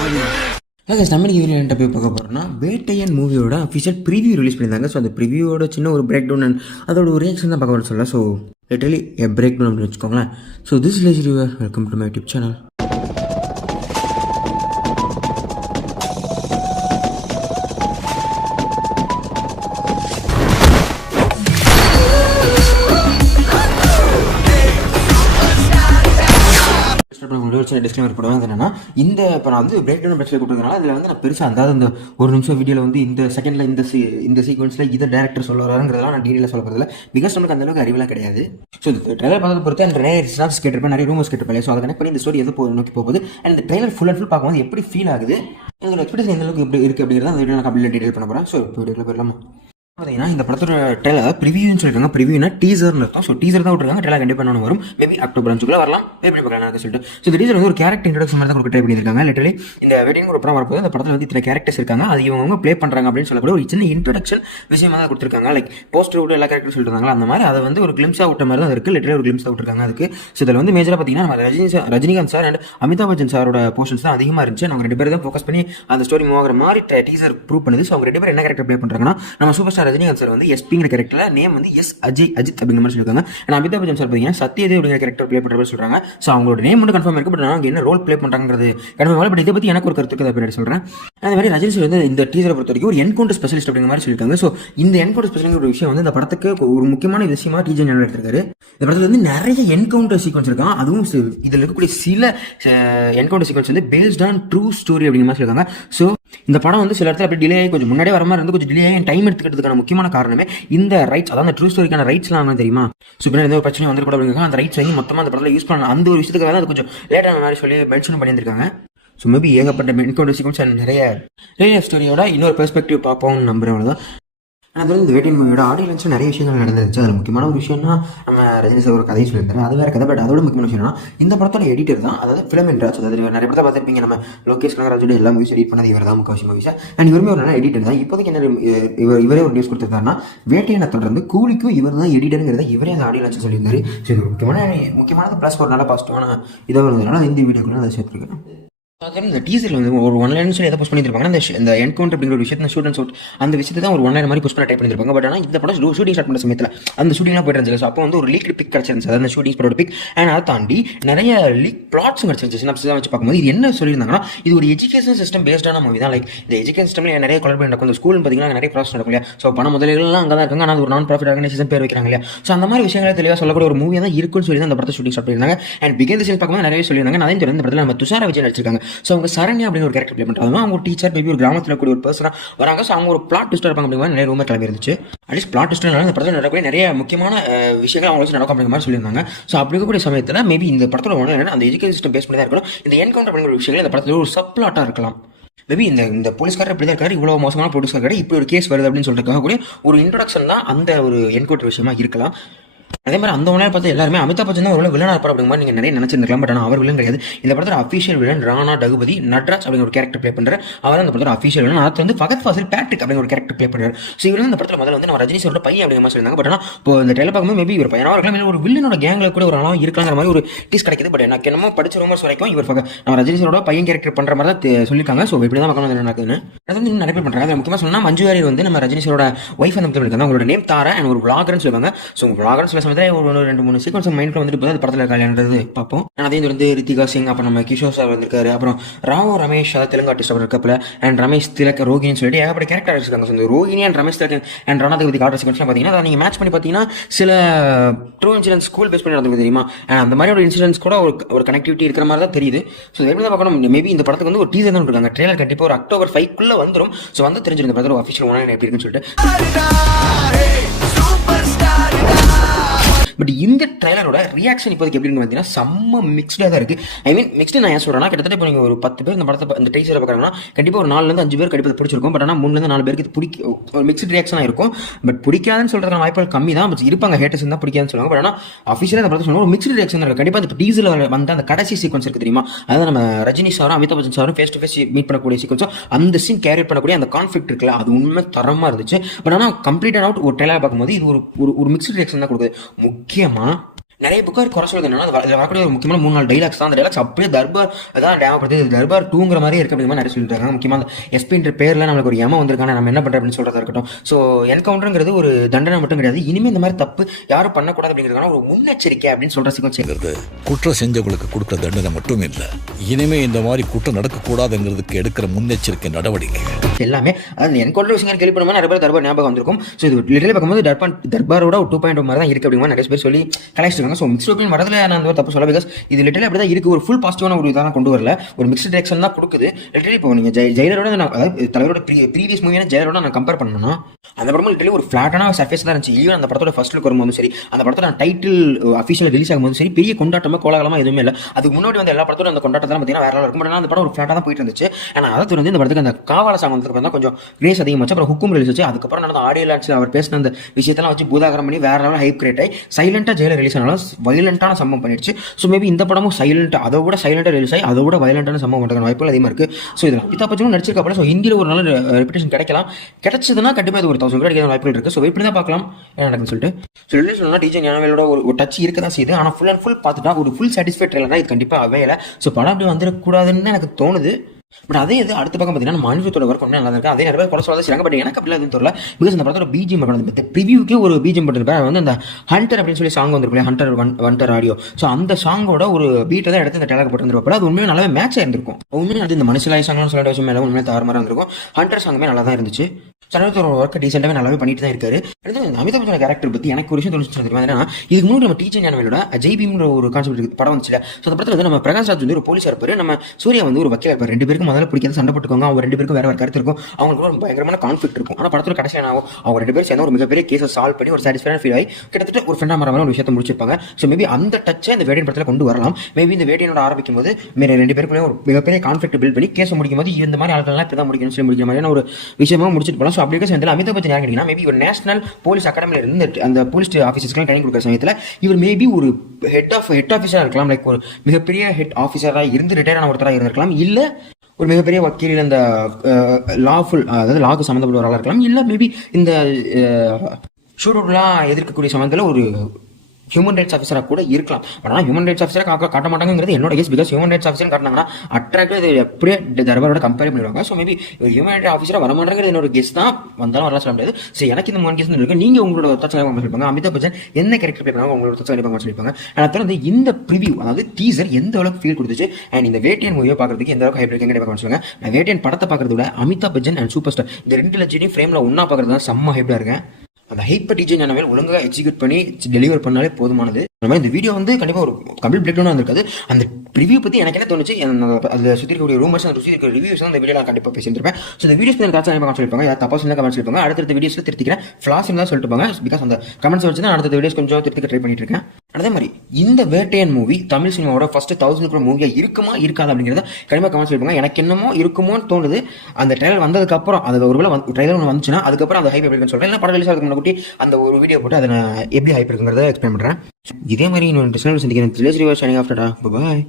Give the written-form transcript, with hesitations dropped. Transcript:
நம்ம வீடியோ என்ன போய் பார்க்க போகிறோம்னா வேட்டையன் மூவியோட அஃபிஷியல் ப்ரிவியூ ரிலீஸ் பண்ணியிருந்தாங்க. ஸோ அந்த ப்ரிவியூவோட சின்ன ஒரு பிரேக் டவுன் அண்ட் அதோட ஒரு ரியாக்ஷன் தான் பார்க்க போகிறோம் சொல்லலாம். ஸோ லிட்டரலி பிரேக் டவுன் அப்படின்னு வச்சுக்கோங்களேன். So this is reviewer, welcome to my YouTube channel. Disclaimer போடுவேன். என்னன்னா இந்த இப்போ நான் வந்து பிரேக் டவுன் பிரச்சனை கொடுத்ததுனால அதில் வந்து நான் பெருசாக அதாவது இந்த ஒரு நிமிஷம் வீடியோவில் வந்து இந்த செகண்டில் இந்த சீக்வன்ஸில் இதை டேரக்டர் சொல்ல வராங்கிறதெல்லாம் நான் டீடெயிலாக சொல்ல போகிறதில்ல. பிகாஸ் நமக்கு அந்தளவுக்கு அறிவெல்லாம் கிடையாது. ஸோ இந்த ட்ரெயிலர் பார்த்தது பொறுத்து அந்த நிறைய ரிசார்ட்ஸ் கேட்டிருப்பேன், நிறைய ரூமர்ஸ் கேட்டிருப்பேன். ஸோ அதை கனெக்ட் பண்ணி இந்த ஸ்டோரி எது நோக்கி போகுது அண்ட் இந்த ட்ரெயிலர் ஃபுல் அண்ட் ஃபுல் பார்க்கும்போது எப்படி ஃபீல் ஆகுது, என்னோட எக்ஸ்பீரியன்ஸ் எந்த அளவுக்கு எப்படி இருக்குது அப்படிங்கிறத அந்த வீடியோ நான் கம்ப்ளீட் டீடைல் பண்ண போகிறேன். ஸோ இப்போ வீடியோவில் போயிடலாமா? பார்த்தீங்கன்னா இந்த படத்தோட ட்ரெயிலர் ப்ரிவியூன்னு சொல்லியிருக்காங்க. ப்ரிவியூனா டீசர்னு இருக்கும். ஸோ டீசர் தான் விட்டுருக்காங்க. ட்ரெயிலர் கண்டிப்பாக வரும். மேபி அக்டோபர் 5 வரலாம். எப்படி பார்க்கலாம் சொல்லிட்டு. ஸோ இந்த டீசர் வந்து ஒரு கேரக்டர் இன்ட்ரோடக்ஷன் மாதிரி தான் கொடுக்க ட்ரை பண்ணியிருக்காங்க. லிட்டரலி இந்த வெட்டிங் ஒரு படம் வரப்போது அந்த படத்தில் வந்து இத்தனை கேரக்டர்ஸ் இருக்காங்க, அது இவங்க ப்ளே பண்ணுறாங்க அப்படின்னு சொல்லக்கூடிய ஒரு சின்ன இன்ட்ரோடக்ஷன் விஷயமாக தான் கொடுத்துருக்காங்க. லைக் போஸ்டர் விட்டு எல்லா கேரக்டர் சொல்லிட்டு அந்த மாதிரி அதை வந்து ஒரு கிளிம்ஸாக விட்ட மாதிரி தான் இருக்குது. லிட்டரலி ஒரு கிளிம்ஸாக விட்டுருக்காங்க அதுக்கு. ஸோ இதில் வந்து மேஜராக பார்த்தீங்கன்னா நம்ம ரஜினிகாந்த் சார் அண்ட் அமிதாப் பச்சன் சாரோட போர்ஷன்ஸ் தான் அதிகமாக இருந்துச்சு. அவங்க ரெண்டு பேரும் தான் ஃபோக்கஸ் பண்ணி அந்த ஸ்டோரி மூவ் ஆகிற மாதிரி டீசர் ப்ரூவ் பண்ணுது. ஸோ அவங்க ரெண்டு பேர் என்ன கேரக்டர் ப்ளே பண்ணுறாங்கன்னா நம்ம சூப்பர் ஸ்டார் ரஜினிகாந்த் சார் வந்து எஸ்பிங்கிற கேரக்டர் நேம் வந்து அஜித் அப்படிங்கிற மாதிரி சொல்லியிருக்காங்க. அண்ட் அமிதாப் பச்சன் சார் பார்த்தீங்கன்னா சத்யதேவ் அப்படிங்கிற கேரக்டர் ப்ளே பண்ணுற மாதிரி சொல்கிறாங்க. ஸோ அவங்களோட நேம் மட்டும் கன்ஃபார்ம் இருக்குது. பட் அவங்க என்ன ரோல் ப்ளே பண்ணுறாங்கிறது கன்ஃபார்ம். பட் இதை பற்றி எனக்கு ஒரு கருத்து இருக்குது அப்படின்னு சொல்கிறேன். அதே மாதிரி ரஜினி சார் வந்து இந்த டீசரை பொறுத்த வரைக்கும் ஒரு என்கவுண்டர் ஸ்பெஷலிஸ்ட் அப்படிங்கிற மாதிரி சொல்லியிருக்காங்க. ஸோ இந்த என்கவுண்டர் ஸ்பெஷலிஸ்ட் ஒரு விஷயம் வந்து இந்த படத்துக்கு ஒரு முக்கியமான விஷயமா டிஜே எடுத்திருக்காரு. இந்த படத்தில் வந்து நிறைய என்கவுண்டர் சீக்வன்ஸ் இருக்கான். அதுவும் இதில் இருக்கக்கூடிய சில என்கவுண்டர் சீக்வன்ஸ் வந்து பேஸ்ட் ஆன் ட்ரூ ஸ்டோரி அப்படிங்கிற மாதிரி சொல்லியிருக்காங்க. ஸோ இந்த படம் வந்து சில இடத்துல அப்படி டிலே ஆகி கொஞ்சம் முன்னாடியே வர மாதிரி இருந்து கொஞ்சம் டிலே ஆகி டைம் எடுத்துக்கிறதுக்கான முக்கியமான காரணமே இந்த ரைட்ஸ், அதாவது ட்ரூ ஸ்டோரிக்கான ரைட்ஸ்லாம் தெரியுமா. ஸோ பின்னாடி எந்த ஒரு பிரச்சனை வந்துருக்கூட அப்படிங்க அந்த ரைட்ஸ் வாங்கி மொத்தமாக அந்த படத்தில் யூஸ் பண்ண அந்த ஒரு விஷயத்துக்காக அது கொஞ்சம் லேட்டான மாதிரி சொல்லி மென்ஷன் பண்ணியிருக்காங்க. ஸோ மேபி ஏகப்பட்ட என்கவுண்டர் சீக்வன்ஸ் அண்ட் நிறைய ஸ்டோரியோட இன்னொரு பெர்ஸ்பெக்டிவ் பார்ப்போம்னு நம்புறேன். அவ்வளோதான். ஆனால் வந்து இந்த வேட்டையன் மூவியோட ஆடியோ லான்ச்சில் நிறைய விஷயங்கள் நடந்துருச்சு. அதில் முக்கியமான ஒரு விஷயம்னா நம்ம ரஜினி சார் ஒரு கதையை சொல்லியிருந்தாரு, அது வேறு கதை. பட் அதோட முக்கியமான விஷயம்னா இந்த படத்தோட எடிட்டர் தான், அதாவது ஃபிலிம் இன்ட்ராஸ். அதாவது நிறைய படத்தை பார்த்துருப்பீங்க, நம்ம லோகேஷ் கனகராஜோட எல்லா மூவிஸ் எடிட் பண்ணது இவர் தான் முக்காசி மூவிஸ். அண்ட் இவருமே ஒரு நல்ல எடிட்டர் தான். இப்போதைக்கு என்ன இவரே ஒரு நியூஸ் கொடுத்துருக்காருன்னா வேட்டையனை தொடர்ந்து கூலிக்கும் இவர் தான் எடிட்டருங்கிறத இவரே அந்த ஆடியோ லான்ச்சில் சொல்லியிருந்தாரு. ஸோ இது முக்கியமானது ப்ளஸ் ஒரு நல்ல பாசிட்டிவான இதாக இருந்ததுனால இந்த வீடியோக்குள்ள அதை சேர்த்துருக்கேன். இந்த டீசரில் வந்து ஒரு ஒன்லைன் சொல்லி எதை போஸ்ட் பண்ணியிருப்பாங்க, இந்த என்கவுண்டர் அப்படிங்கிற ஒரு விஷயத்தை ஷூட் அண்ட் ஷூட் அந்த விஷயத்தை தான் ஒரு ஒன்லைன் மாதிரி போஸ்ட் பண்ண டைப் பண்ணியிருப்பாங்க. பட் ஆனால் இந்த படம் ஷூட்டிங் ஸ்டார்ட் பண்ண சமயத்தில் அந்த ஷூட்டிங்லாம் போயிட்டு இருந்துச்சு. ஸோ அப்போ வந்து ஒரு லீக் பிக் கிடச்சிருந்துச்சு, அதாவது அந்த ஷூட்டிங் ஸ்பாட்டோட பிக். அண்ட் அதை தாண்டி நிறைய லீக் பிளாட்ஸும் கிடச்சிருந்துச்சு. சின்ன வச்சு பார்க்கும்போது இது என்ன சொல்லியிருந்தாங்கன்னா இது ஒரு எஜுகேஷன் சிஸ்டம் பேஸ்டான மூவி தான். லைக் இந்த எஜுகேஷன் சிஸ்டமில் நிறைய குழப்பம் நடக்கும். இந்த ஸ்கூல்னு பார்த்தீங்கன்னா நிறைய ப்ராசஸ் நடக்கும் இல்லையா. ஸோ பண முதலீடுலாம் அங்கே தான் இருக்காங்க, ஆனால் ஒரு நான் ப்ராஃபிட் ஆர்கனைசேஷன் பேர் வைக்கிறாங்க இல்லையா. ஸோ அந்த மாதிரி விஷயங்களை தெளிவாக சொல்லக்கூடிய ஒரு மூவியாக தான் இருக்குன்னு சொல்லி தான் அந்த படத்தை ஷூட்டிங் ஸ்டார்ட் பண்ணியிருந்தாங்க. அண்ட் பிகின் தி சீன் பார்க்கும்போது நிறைய சொல்லியிருந்தாங்க. நான் இந்த படத்தில் நம்ம துஷாரா விஜய் நடிச்சிருக்காங்க. ஸோ அவங்க சரண்யா அப்படின்னு ஒரு கேரக்டர் ப்ளே பண்ணுறாங்க. அவங்க ஒரு டீச்சர், மேபி ஒரு கிராமத்தில் கூடிய ஒரு பர்சனாக வராங்க. ஸோ அவங்க ஒரு பிளாட் ட்விஸ்ட் இருப்பாங்க அப்படிங்கிற நிறைய ரூமர் கிளம்பி இருந்துச்சு. அட்லீஸ்ட் பிளாட் ட்விஸ்ட்னால இந்த படத்தில் நடக்கக்கூடிய நிறைய முக்கியமான விஷயங்கள் அவங்க வச்சு நடக்கும் அப்படிங்கிற மாதிரி சொல்லியிருந்தாங்க. ஸோ அப்படி இருக்கக்கூடிய சமயத்தில் மேபி இந்த படத்தோட ஒன்று என்னன்னா அந்த எஜுகேஷன் சிஸ்டம் பேஸ் பண்ணி தான் இருக்கணும். இந்த என்கவுண்டர் அப்படிங்கிற விஷயங்கள் இந்த படத்தில் ஒரு சப்ளாட்டாக இருக்கலாம். மேபி இந்த போலீஸ்காரர் இப்படி தான் இருக்காரு, இவ்வளோ மோசமான போலீஸ்கார் கிடையாது, இப்படி ஒரு கேஸ் வருது அப்படின்னு சொல்லிட்டு கூடிய ஒரு இன்ட்ரோடக்ஷன் தான் அந்த ஒரு என்கவுண்டர் விஷயமா இருக்கலாம். அதே மாதிரி அந்த ஒன்றே பார்த்து எல்லாருமே அமிதாப் பச்சன் தான் ஒரு வில்லனாக இருப்பார் அப்படிங்கிற மாதிரி நீங்கள் நிறைய நினச்சிருக்கலாம். பட் ஆனால் அவர் வில்லன் கிடையாது. இந்த படத்தில் அஃபீஷியல் வில்லன் ராணா டகுபதி நட்ராஜ் அப்படிங்கிற ஒரு கேரக்டர் ப்ளே பண்ணுறாரு. அவர் தான் இந்த படத்தில் அஃபீஷியல் வில்லன். அது வந்து ஃபகத் ஃபாசில் பேட்ரிக் அப்படிங்கிற ஒரு கேரக்டர் ப்ளே பண்ணுறாரு. ஸோ இவர் இந்த படத்தில் முதல்ல வந்து நம்ம ரஜினி சாரோட பையன் அப்படிங்கிற மாதிரி சொல்லியிருந்தாங்க. பட் ஆனால் இப்போ இந்த ட்ரெயிலர் பார்க்கும்போது மேபி இவர் பையனாக இருக்கலாம், இல்லை ஒரு வில்லனோட கேங்கில் கூட ஒரு அளவு இருக்கலாங்கிற மாதிரி ஒரு டீஸ் கிடைக்குது. பட் எனக்கு என்னமோ படிச்ச ரூமர்ஸ் வரைக்கும் இவர் நம்ம ரஜினி சாரோட பையன் கேரக்டர் பண்ணுற மாதிரி தான் சொல்லியிருக்காங்க. ஸோ இப்படி தான் பார்க்கணும் நடக்குதுன்னு அது வந்து நிறைய பேர் பண்ணுறாங்க. அதில் முக்கியமாக சொன்னால் மஞ்சு வாரியர் வந்து நம்ம ரஜினி சாரோட ஒய்ஃப் அந்த படத்தில் இருக்காங்க. அவங்களோட நேம் தாரா அண்ட் ஒரு விளாகர்னு சொல்லுவாங்க. ஸோ விளாகர்னு சொல்ல சமயத்தில் ஒரு 2-3 சீக்வன்ஸ் மைண்ட்ல வந்துட்டு போது அது படத்தில் இருக்காது பார்ப்போம். அதே வந்து ரித்திகா சிங், அப்புறம் நம்ம கிஷோர் சார் வந்திருக்காரு, அப்புறம் ராவ் ரமேஷ் தெலுங்கு ஆர்டிஸ்ட் அவர் இருக்கப்பல அண்ட் ரமேஷ் திலக் ரோஹினின்னு சொல்லிட்டு ஏகப்பட்ட கேரக்டர் இருக்காங்க. ஸோ இந்த ரோஹினி அண்ட் ரமேஷ் திலக் அண்ட் ரணாதகுதி ஆர்டர் சீக்வன்ஸ்லாம் பார்த்தீங்கன்னா அதை நீங்கள் மேட்ச் பண்ணி பார்த்தீங்கன்னா சில ட்ரூ இன்சிடென்ட் ஸ்கூல் பேஸ் பண்ணி நடந்தது தெரியுமா. அந்த மாதிரி ஒரு இன்சிடென்ட்ஸ் கூட ஒரு கனெக்டிவிட்டி இருக்கிற மாதிரி தான் தெரியுது. ஸோ எப்படி தான் பார்க்கணும். மேபி இந்த படத்துக்கு வந்து ஒரு டீசர் தான் இருக்காங்க. ட்ரெயிலர் கண்டிப்பாக ஒரு அக்டோபர் 5 வந்துடும். ஸோ வந்து தெரிஞ்சிருந்த படத்தில் ஒரு அஃபிஷியல் ஒன்லைன் எப்படி இருக்குன்னு சொல்லிட்டு. பட் இந்த ட்ரெயிலரோட ரியாக்ஷன் இப்போதைக்கு எப்படின்னு பார்த்தீங்கன்னா செம்ம மிக்ஸ்டாக தான் இருக்குது. ஐ மீன் மிக்ஸ்டு நான் ஏன் சொல்கிறேன்னா கிட்டத்தட்ட இப்போ நீங்கள் ஒரு 10 பேர் இந்த படத்தை இந்த டீசரை பார்க்குறாங்கன்னா கண்டிப்பாக ஒரு 4-5 பேர் கண்டிப்பாக பிடிச்சிருக்கும். பட் ஆனால் 3-4 பேருக்கு இது ஒரு மிக்ஸ்டு ரியாக்ஷனாக இருக்கும். பட் பிடிக்காதுன்னு சொல்கிறதுக்கான வாய்ப்புகள் கம்மி தான். பட் இருப்பாங்க ஹேட்டர்ஸ் தான் பிடிக்காதுன்னு சொல்லுவாங்க. பட் ஆனால் அஃபிஷியலாக இந்த படத்தை சொன்னால் ஒரு மிக்ஸ்டு ரியாக்ஷன் இருக்குது. கண்டிப்பாக இந்த டீசரில் வந்து அந்த கடைசி சீக்வன்ஸ் இருக்குது தெரியுமா, அதாவது நம்ம ரஜினி சாரும் அமிதாப் பச்சன் சாரும் ஃபேஸ் டு ஃபேஸ் மீட் பண்ணக்கூடிய சீக்வன்ஸும் அந்த சீன் கேரி பண்ணக்கூடிய அந்த கான்ஃப்ளிக்ட் இருக்குல்ல, அது உண்மை தரமாக இருந்துச்சு. பட் ஆனால் கம்ப்ளீட் அவுட் ஒரு ட்ரெயிலர் பார்க்கும்போது இது ஒரு மிக்ஸ்டு ரியாக்ஷன் தான் கொடுக்குது. முக்கியமாக நிறைய புக்கு குறை சொல்றது என்னன்னா அதில் வரக்கூடிய ஒரு முக்கியமான 3-4 டைலாக்ஸ் தான். அந்த டைலாக்ஸ் அப்படியே தர்பார் தான் டேமப்படுது, தர்பார் 2ங்கிற மாதிரி இருக்கு அப்படிங்கிற மாதிரி நிறைய சொல்லிட்டு இருக்காங்க. முக்கியமாக எஸ்பின்ற பேரில் நம்மளுக்கு ஒரு ஏமா வந்திருக்காங்க, நம்ம என்ன பண்ணுறோம் அப்படின்னு சொல்றதா இருக்கட்டும். ஸோ என்கவுண்டருங்கிறது ஒரு தண்டனை மட்டும் கிடையாது, இனிமேல் இந்த மாதிரி தப்பு யாரும் பண்ணக்கூடாது அப்படிங்கிறதுக்கான ஒரு முன்னெச்சரிக்கை அப்படின்னு சொல்ற சீக்வன்ஸ். குற்றம் செஞ்சவங்களுக்கு கொடுக்குற தண்டனை மட்டும் இல்லை, இனிமே இந்த மாதிரி குற்றம் நடக்கக்கூடாதுங்கிறதுக்கு எடுக்கிற முன்னெச்சரிக்கை நடவடிக்கை எல்லாமே. அது என்கவுண்டர் விஷயங்கள் கேள்வி பண்ணும்போது நிறைய பேர் தர்பார் ஞாபகம் வந்திருக்கும். ஸோ இது லிட்டரலி பார்க்கும்போது தர்பாரோட ஒரு 2.0 மாதிரி தான் இருக்கு அப்படிங்கிற நிறைய பேர் சொல்லி கலாய்ச்சிருக்காங்க. ஸோ மிக்ஸ்ட் ஒப்பீனியன் வரதுல நான் அந்த தப்பு சொல்ல, பிகாஸ் இது லிட்டரலி அப்படி தான் இருக்கு. ஒரு ஃபுல் பாசிட்டிவான ஒரு இதாக கொண்டு வரல, ஒரு மிக்ஸ்ட் ரியாக்ஷன் தான் கொடுக்குது. லிட்டரலி இப்போ நீங்க ஜெயிலரோட அதாவது தலைவரோட ப்ரீவியஸ் மூவியான ஜெயிலரோட நான் கம்பேர் பண்ணணும்னா அந்த படமும் லிட்டரலி ஒரு ஃபிளாட்டான சர்ஃபேஸ் தான் இருந்துச்சு. ஈவன் அந்த படத்தோட ஃபர்ஸ்ட் லுக் வரும்போது சரி, அந்த படத்தோட டைட்டில் அஃபிஷியல் ரிலீஸ் ஆகும்போது சரி, பெரிய கொண்டாட்டமா கோலாகலமா எதுவுமே இல்லை. அதுக்கு முன்னாடி வந்து எல்லா படத்தோட அந்த கொண்டாட்டத்தை பார்த்தீங்கன்னா வேற இருக்கும். பட் அந்த படம் ஒரு ஃபிளாட்டாக தான் போயிட்டு இருந்துச்சு. ஆனால் அதை தொடர்ந்து இந்த படத்துக்கு அந்த காவால சாங் வந்து கொஞ்சம் கிரேஸ் அதிகமாச்சு. அப்புறம் ஹுக்கும் ரிலீஸ் ஆச்சு. அதுக்கப்புறம் நடந்த ஆடியோ லான்ச்சில் அவர் பேசின அந்த விஷயத்தெல்லாம் வச்சு பூதாகரம் பண்ணி வேற லெவல் ஹைப் கிரியேட் ஆகி சைலண்டாக ஜெயில ரிலீஸ் ஆனாலும் வயலண்டான சம்பவம் பண்ணிடுச்சு. ஸோ மேபி இந்த படமும் சைலண்டாக அதை விட சைலண்டாக ரிலீஸ் ஆகி அதை விட வயலண்டான சம்பவம் பண்ணுற வாய்ப்புகள் அதிகமாக இருக்குது. ஸோ இதில் அமிதாப் பச்சனும் நடிச்சிருக்கப்பட ஸோ ஹிந்தியில் ஒரு நல்ல ரெப்புடேஷன் கிடைக்கலாம். கிடைச்சதுன்னா கண்டிப்பாக இது ஒரு 1000 கிடைக்கிற வாய்ப்புகள் இருக்குது. ஸோ வெயிட் பண்ணி தான் பார்க்கலாம் என்ன நடக்குன்னு சொல்லிட்டு. ஸோ ரிலீஸ் சொன்னால் டிஜே ஞானவேலோட ஒரு டச் இருக்க தான் செய்யுது. ஆனால் ஃபுல் அண்ட் ஃபுல் பார்த்துட்டா ஒரு ஃபுல் சாட்டிஸ்ஃபைட் ட்ரெயிலர் இது கண்டிப்பாக அவையில. ஸோ படம் அப்படி வந்துடக்கூடாதுன்னு எனக்கு தோணுது. பட் அதே இது அடுத்த பக்கம் பார்த்தீங்கன்னா மனுஷத்தோட ஒர்க் ஒன்றும் நல்லா இருக்கு. அதே நிறைய பேர் கொலை சொல்லாத சிறங்க, பட் எனக்கு அப்படிலாம் எதுவும் தெரியல. பிகாஸ் அந்த படத்தோட பிஜிஎம் பண்ணது ப்ரிவியூக்கே ஒரு பிஜிஎம் பண்ணிருப்பேன். வந்து அந்த ஹண்டர் அப்படின்னு சொல்லி சாங் வந்துருக்கும், ஹண்டர் வண்டர் ஆடியோ. ஸோ அந்த சாங்கோட ஒரு பீட்டை தான் எடுத்து இந்த டேலாக் போட்டுருப்பா. அது உண்மையாக நல்லாவே மேட்ச் ஆயிருந்திருக்கும். உண்மையாக அது இந்த மனுஷலாய் சாங்னு சொல்லிட்டு விஷயம் மேலே உண்மையாக தாறுமாறாக இருந்திருக்கும். ஹண்டர் சாங்குமே நல்லா தான் இருந்துச்சு. சனத்தோட ஒர்க்கை டீசெண்டாகவே நல்லாவே பண்ணிட்டு தான் இருக்காரு. அமிதாப் பச்சனோட கேரக்டர் பற்றி எனக்கு ஒரு விஷயம் தோணுச்சு தெரியுமா, ஏன்னா இதுக்கு முன்னாடி நம்ம டிஜே ஞானவேலோட ஜெய்பீம்ன்ற ஒரு கான்செப்ட் இருக்கு படம் வந்துச்சு. ஸோ அந்த படத்தில் வந்து நம்ம பிரகாஷ் ராஜ் வந்து ஒரு போலீஸாக இருப்பாரு, நம்ம சூர்யா வந்து ஒரு வக்கீலாக இருப்பார். 2 பேருக்கும் முதல்ல பிடிக்காத சண்டை போட்டுக்கோங்க. அவங்க 2 பேருக்கும் வேற வேறு கருத்து இருக்கும், அவங்களுக்கு ஒரு பயங்கரமான கான்ஃபிளிக்ட் இருக்கும். ஆனால் படத்தில் கடைசியாக ஆகும் அவங்க 2 பேரும் சேர்ந்து ஒரு மிகப்பெரிய கேஸை சால்வ் பண்ணி ஒரு சாட்டிஸ்ஃபைடான ஃபீல் ஆகி கிட்டத்தட்ட ஒரு ஃப்ரெண்டாக மரமான ஒரு விஷயத்தை முடிச்சிருப்பாங்க. ஸோ மேபி அந்த டச்சை இந்த வேடியன் படத்தில் கொண்டு வரலாம். மேபி இந்த வேடியனோட ஆரம்பிக்கும் போது 2 பேருக்குள்ளே ஒரு மிகப்பெரிய கான்ஃபிளிக்ட் பில்ட் பண்ணி கேஸை முடிக்கும் போது இந்த மாதிரி ஆட்கள்லாம் இப்படி தான் முடிக்கணும்னு சொல்லி முடிக்கிற மாதிரியான ஒரு விஷயமா முடிச்சிட்டு போகலாம். ஸோ அப்படி இருக்க சேர்ந்து அமிதாப் பச்சன் யார் கேட்டீங்கன்னா, மேபி ஒரு நேஷனல் போலீஸ் அகாடமியில் இருந்து அந்த போலீஸ் ஆஃபீஸர்ஸ்க்கு ட்ரைனிங் கொடுக்குற சமயத்தில் இவர் மேபி ஒரு ஹெட் ஆஃபீஸராக இருக்கலாம். லைக் ஒரு மிகப்பெரிய ஹெட் ஆஃபீஸராக இருந்து ரிட்டையர் ஆன ஒருத்தராக இருந்திருக்கலாம், இல்லை ஒரு மிகப்பெரிய வக்கீல் அந்த லாஃபுல் அதாவது லாக்கு சம்மந்தப்பட்டவராக இருக்கலாம், இல்லை மேபி இந்த ஷூட்லாம் எதிர்க்கக்கூடிய சமயத்தில் ஒரு ஹியூமன் ரைட்ஸ் ஆஃபீஸராக கூட இருக்கலாம். ஆனால் ஹியூமன் ரைட்ஸ் ஆஃபீஸராக காட்ட மாட்டாங்கிறது என்னோட case. Because human rights officer காட்டினாங்கன்னா அட்ராக்டிவ் இது எப்படியே தர்பாரோட கம்பேர் பண்ணிடுவாங்க. ஸோ மேபி ஹியூமன் ரைட்ஸ் ஆஃபீஸராக வரமாட்டேங்கிறது என்னோட கேஸ் தான். வந்தாலும் வரலாம் சொல்ல முடியாது. ஸோ எனக்கு இந்த 3 கேஸ் இருக்கு. நீங்கள் உங்களோட தச்சனை சொல்லிப்பாங்க, அமிதாப் பச்சன் என்ன கேரக்டர் ப்ளே பண்ணுவாங்க உங்களோட தச்சனை சொல்லிப்பாங்க. ஆனால் வந்து இந்த ப்ரிவியூ அதாவது டீசர் எந்த அளவுக்கு ஃபீல் கொடுத்துச்சு அண்ட் இந்த வேட்டியன் மூவியை பார்க்கறதுக்கு எந்த அளவுக்கு ஹைப் இருக்கு பார்க்க சொல்லுங்க. நான் வேட்டியன் படத்தை பார்க்கறத விட Amitabh Bachchan and super star இந்த 2 லட்சத்தையும் ஃப்ரேமில் ஒன்றா பார்க்கறது தான் செம்ம ஹைப்டாக இருக்கேன். அந்த ஹைப்பை டிஜே ஞானவேல் ஒழுங்காக எக்ஸிக்யூட் பண்ணி டெலிவர் பண்ணாலே போதுமானது. இந்த வீடியோ வந்து கண்டிப்பாக ஒரு கம்ப்ளீட் பிரேக் டவுனாக இருக்காது. அந்த ரிவ்யூ பற்றி எனக்கு என்ன தோணுச்சு, அதில் சுற்றி இருக்கக்கூடிய ரூமர்ஸ் அந்த சுற்றி இருக்கிற ரிவ்யூஸ் தான் இந்த வீடியோ நான் கண்டிப்பாக பேசியிருப்பேன். ஸோ இந்த வீடியோஸ் எனக்கு காசு சொல்லிப்பாங்க, யார் தப்பா சொல்லி கமெண்ட் சொல்லிப்பாங்க. அடுத்த வீடியோஸில் திருத்திக்கிறேன், ஃப்ளாஸ் தான் சொல்லிட்டு போங்க. பிகாஸ் அந்த கமெண்ட்ஸ் வச்சு தான் அடுத்த வீடியோஸ் கொஞ்சம் திருத்திக்க ட்ரை பண்ணிட்டு இருக்கேன். அதே மாதிரி இந்த வேட்டையன் மூவி தமிழ் சினிமாவோட ஃபர்ஸ்ட் 1000 crore மூவியாக இருக்குமா இருக்காது அப்படிங்கிறத கண்டிப்பாக கமெண்ட் சொல்லிப்பாங்க. எனக்கு என்னமோ இருக்குமோன்னு தோணுது. அந்த ட்ரைலர் வந்ததுக்கப்புறம் அது ஒருவேளை ட்ரைலர் ஒன்று வந்துச்சுன்னா அதுக்கப்புறம் அந்த ஹைப் எப்படி சொல்கிறேன். இல்லை படம் ரிலீஸ் ஆகிறதுக்கு முன்னாடி அந்த ஒரு வீடியோ போட்டு அதை நான் எப்படி ஹைப் இருக்குங்கிறத எக்ஸ்பிளைன் பண்ணுறேன். இதே மாதிரி இன்னொரு சந்திக்கிறேன். பாய்.